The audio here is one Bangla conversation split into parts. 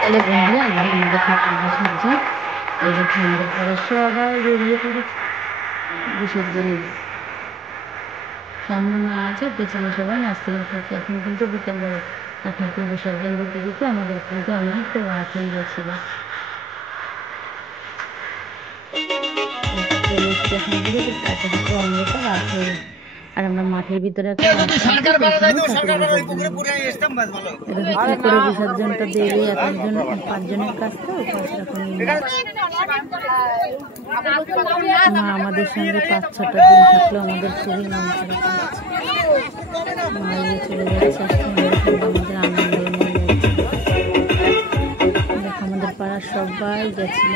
তাহলে বন্ধুরা আমাদের সাহায্য এই যে ঠান্ডার পরে সবাই বেরিয়ে পড়েছে বিসর্জনের সামনে মা আছে, পেছনে সবাই নাচতে থাকছে। এখন কিন্তু বিকেলবেলা ঠাকুর বিসর্জন দিতে দিতে আমাদের কিন্তু অনেকটা রাত হয়ে গেছিল। চলে এসছে এখন কিন্তু অনেকটা রাত হয়ে গেছে। আর আমরা মাঠের ভিতরে একটা করে বিসর্জনটা দেবে। একজন 5 জনের কাজ তো 5 রকম মা আমাদের সঙ্গে 5-6টা দিন থাকলেও আমাদের খুবই মন খারাপ হচ্ছে। মা চলে যাচ্ছে আমাদের আনন্দের মনে হচ্ছে। দেখ আমাদের পাড়ার সবাই গেছিল।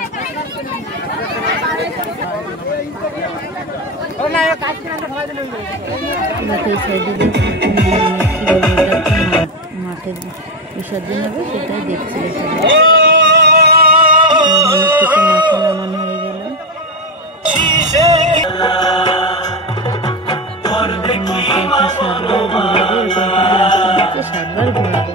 এই সাইডে মাঠের বিসর্জন হবে সেটাই দেখছিল সবাই। নামানো হয়ে গেল। সাতবার ঘোরাবে।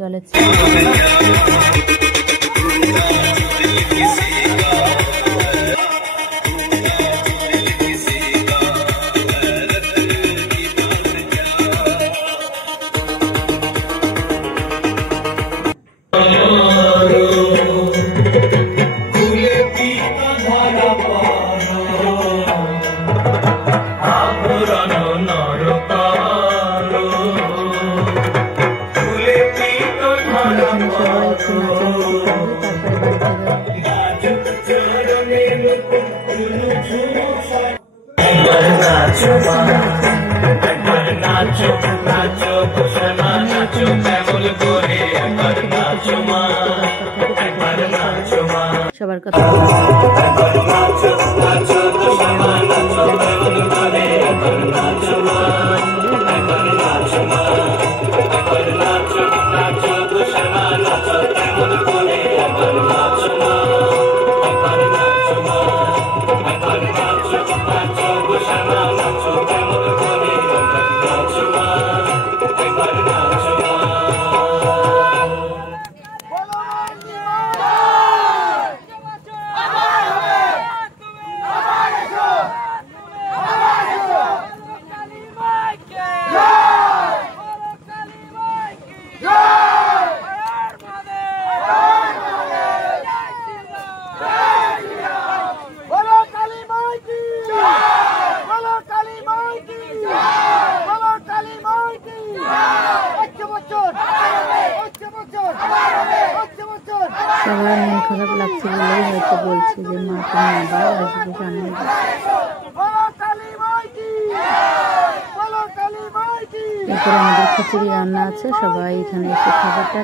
জলে সবার কথা সবার মন খারাপ লাগছে বলেই হয়তো বলছে যে মা তুমি আবার আসবে সামনে। এরপরে আমাদের খিচুড়ি রান্না আছে, সবাই এখানে এসে খাবারটা